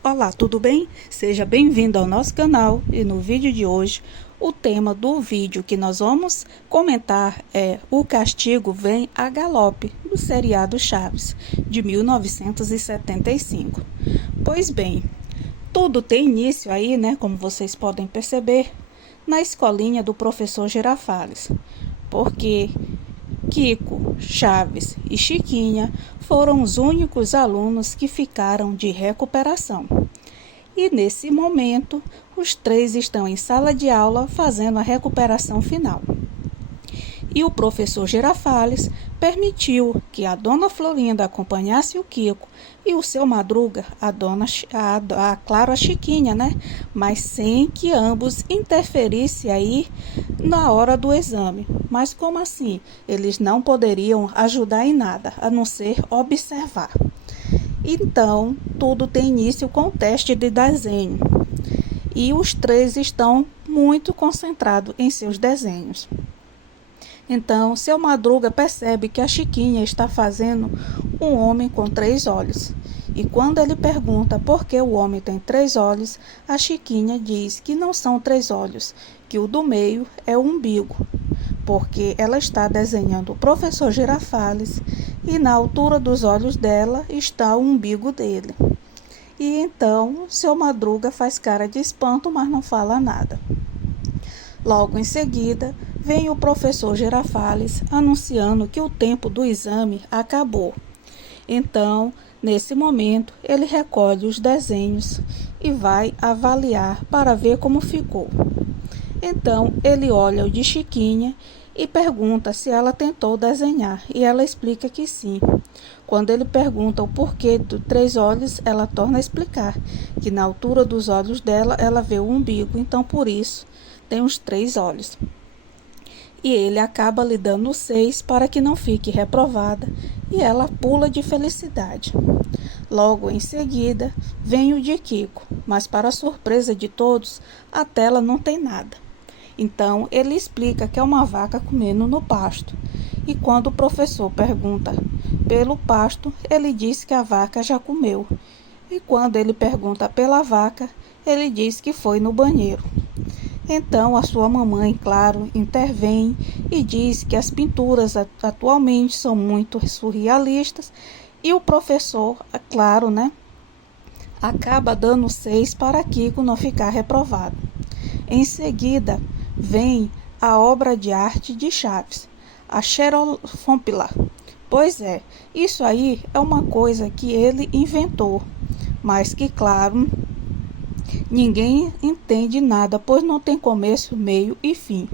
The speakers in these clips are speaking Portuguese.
Olá, tudo bem? Seja bem-vindo ao nosso canal e no vídeo de hoje o tema do vídeo que nós vamos comentar é O Castigo Vem a Galope, do seriado Chaves, de 1975. Pois bem, tudo tem início aí, né, como vocês podem perceber, na escolinha do professor Girafales, porque Kiko, Chaves e Chiquinha foram os únicos alunos que ficaram de recuperação. E nesse momento, os três estão em sala de aula fazendo a recuperação final. E o professor Girafales permitiu que a dona Florinda acompanhasse o Kiko e o seu Madruga, claro, a Chiquinha, né? Mas sem que ambos interferissem aí na hora do exame. Mas como assim? Eles não poderiam ajudar em nada, a não ser observar. Então, tudo tem início com o teste de desenho. E os três estão muito concentrados em seus desenhos. Então, seu Madruga percebe que a Chiquinha está fazendo um homem com 3 olhos. E quando ele pergunta por que o homem tem 3 olhos, a Chiquinha diz que não são 3 olhos, que o do meio é o umbigo, porque ela está desenhando o professor Girafales e na altura dos olhos dela está o umbigo dele. E então, seu Madruga faz cara de espanto, mas não fala nada. Logo em seguida, vem o professor Girafales anunciando que o tempo do exame acabou. Então, nesse momento, ele recolhe os desenhos e vai avaliar para ver como ficou. Então, ele olha o de Chiquinha e pergunta se ela tentou desenhar, e ela explica que sim. Quando ele pergunta o porquê dos 3 olhos, ela torna a explicar que na altura dos olhos dela, ela vê o umbigo, então por isso tem os 3 olhos. E ele acaba lhe dando 6 para que não fique reprovada, e ela pula de felicidade. Logo em seguida, vem o de Kiko, mas para a surpresa de todos, a tela não tem nada. Então, ele explica que é uma vaca comendo no pasto. E quando o professor pergunta pelo pasto, ele diz que a vaca já comeu. E quando ele pergunta pela vaca, ele diz que foi no banheiro. Então, a sua mamãe, claro, intervém e diz que as pinturas atualmente são muito surrealistas. E o professor, claro, né, acaba dando 6 para Kiko não ficar reprovado. Em seguida, vem a obra de arte de Chaves, a xerofompila. Pois é, isso aí é uma coisa que ele inventou, mas que, claro, ninguém entende nada, pois não tem começo, meio e fim.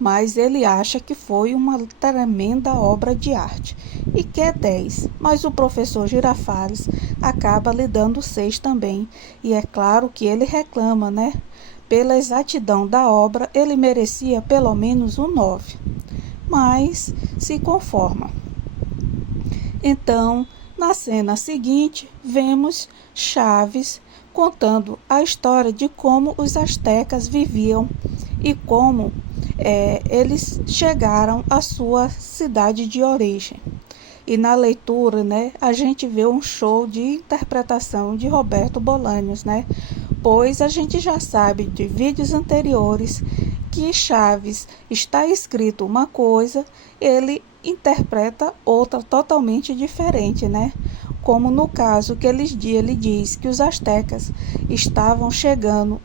Mas ele acha que foi uma tremenda obra de arte e quer 10. Mas o professor Girafales acaba lhe dando 6 também. E é claro que ele reclama, né? Pela exatidão da obra, ele merecia pelo menos um 9, mas se conforma. Então, na cena seguinte, vemos Chaves contando a história de como os astecas viviam e como eles chegaram à sua cidade de origem. E na leitura, né, a gente vê um show de interpretação de Roberto Bolanhos, né? Pois a gente já sabe de vídeos anteriores que Chaves está escrito uma coisa, ele interpreta outra totalmente diferente, né? Como no caso que ele diz que os astecas estavam chegando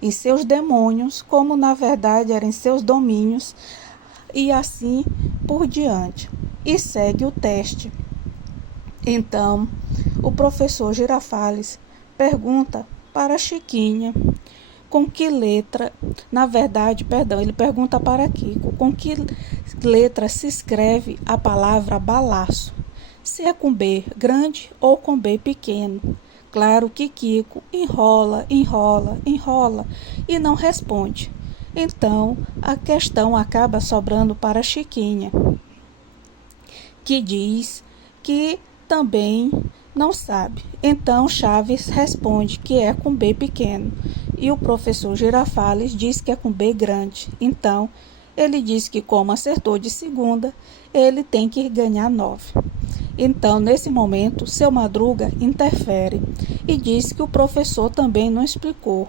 em seus demônios, como na verdade eram em seus domínios, e assim por diante. E segue o teste. Então, o professor Girafales pergunta para Chiquinha com que letra, ele pergunta para Kiko com que letra se escreve a palavra balaço, se é com B grande ou com B pequeno. Claro que Kiko enrola e não responde. Então, a questão acaba sobrando para Chiquinha, que diz que também não sabe. Então, Chaves responde que é com B pequeno. E o professor Girafales diz que é com B grande. Então, ele diz que como acertou de segunda, ele tem que ganhar 9. Então, nesse momento, seu Madruga interfere e diz que o professor também não explicou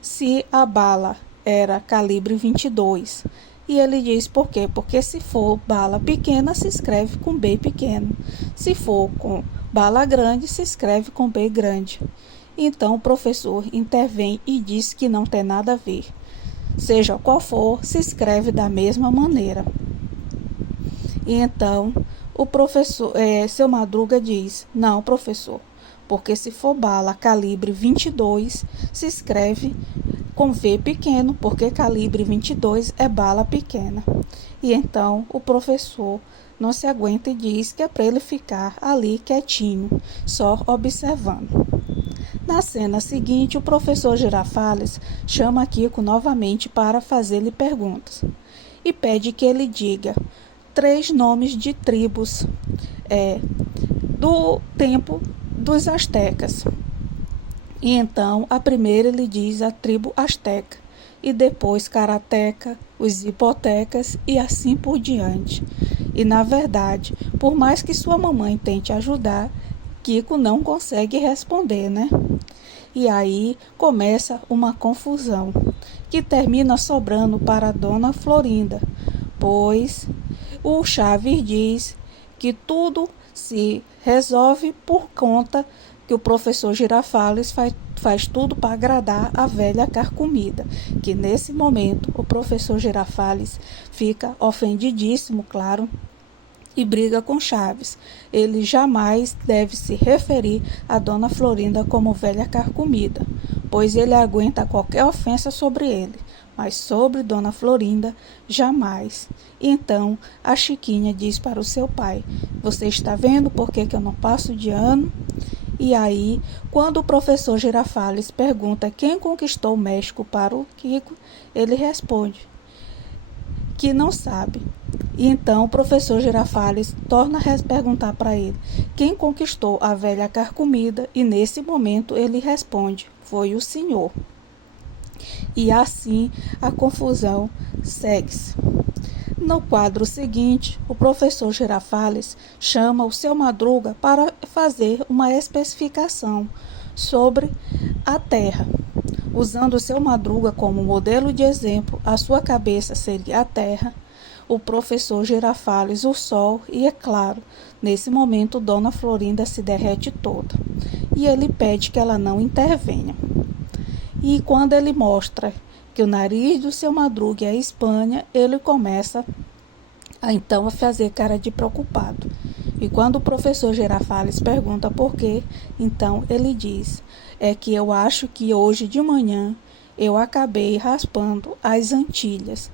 se a bala era calibre 22. E ele diz por quê? Porque se for bala pequena, se escreve com B pequeno. Se for com bala grande, se escreve com B grande. Então o professor intervém e diz que não tem nada a ver. Seja qual for, se escreve da mesma maneira. E então o professor, seu Madruga diz: não, professor, porque se for bala calibre 22, se escreve com V pequeno, porque calibre 22 é bala pequena. E então o professor não se aguenta e diz que é para ele ficar ali quietinho, só observando. Na cena seguinte, o professor Girafales chama Kiko novamente para fazer-lhe perguntas e pede que ele diga 3 nomes de tribos do tempo dos astecas. E então, a primeira ele diz a tribo asteca, e depois karateca, os hipotecas e assim por diante. E na verdade, por mais que sua mamãe tente ajudar, Kiko não consegue responder, né? E aí começa uma confusão, que termina sobrando para a Dona Florinda, pois o Chaves diz que tudo se resolve por conta que o professor Girafales faz tudo para agradar a velha carcomida, que nesse momento o professor Girafales fica ofendidíssimo, claro, e briga com Chaves. Ele jamais deve se referir a Dona Florinda como velha carcomida, pois ele aguenta qualquer ofensa sobre ele, mas sobre Dona Florinda, jamais. Então, a Chiquinha diz para o seu pai: você está vendo por que eu não passo de ano? E aí, quando o professor Girafales pergunta quem conquistou o México para o Kiko, ele responde que não sabe. E então o professor Girafales torna a perguntar para ele quem conquistou a velha carcomida, e nesse momento ele responde: foi o senhor. E assim a confusão segue-se. No quadro seguinte, o professor Girafales chama o seu Madruga para fazer uma especificação sobre a Terra. Usando o seu Madruga como modelo de exemplo, a sua cabeça seria a Terra, o professor Girafales o Sol e, é claro, nesse momento Dona Florinda se derrete toda. E ele pede que ela não intervenha. E quando ele mostra que o nariz do seu Madruga é a Espanha, ele começa então a fazer cara de preocupado. E quando o professor Girafales pergunta por quê, então ele diz: é que eu acho que hoje de manhã eu acabei raspando as Antilhas.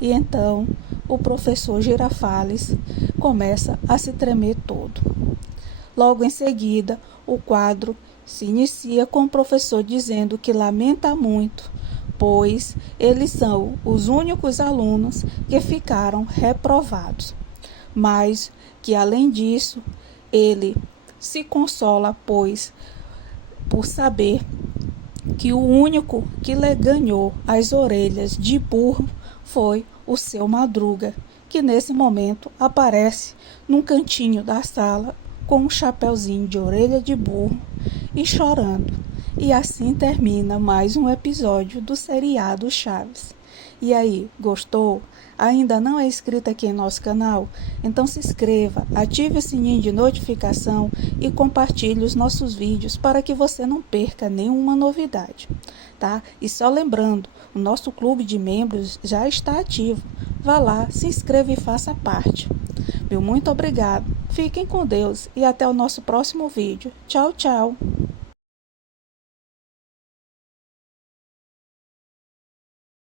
E então o professor Girafales começa a se tremer todo. Logo em seguida, o quadro se inicia com o professor dizendo que lamenta muito, pois eles são os únicos alunos que ficaram reprovados. Mas que, além disso, ele se consola, pois, por saber que o único que lhe ganhou as orelhas de burro foi o seu Madruga, que nesse momento aparece num cantinho da sala com um chapeuzinho de orelha de burro e chorando. E assim termina mais um episódio do seriado Chaves. E aí, gostou? Ainda não é inscrito aqui em nosso canal? Então se inscreva, ative o sininho de notificação e compartilhe os nossos vídeos para que você não perca nenhuma novidade, tá? E só lembrando, o nosso clube de membros já está ativo. Vá lá, se inscreva e faça parte. Meu muito obrigado, fiquem com Deus e até o nosso próximo vídeo. Tchau, tchau!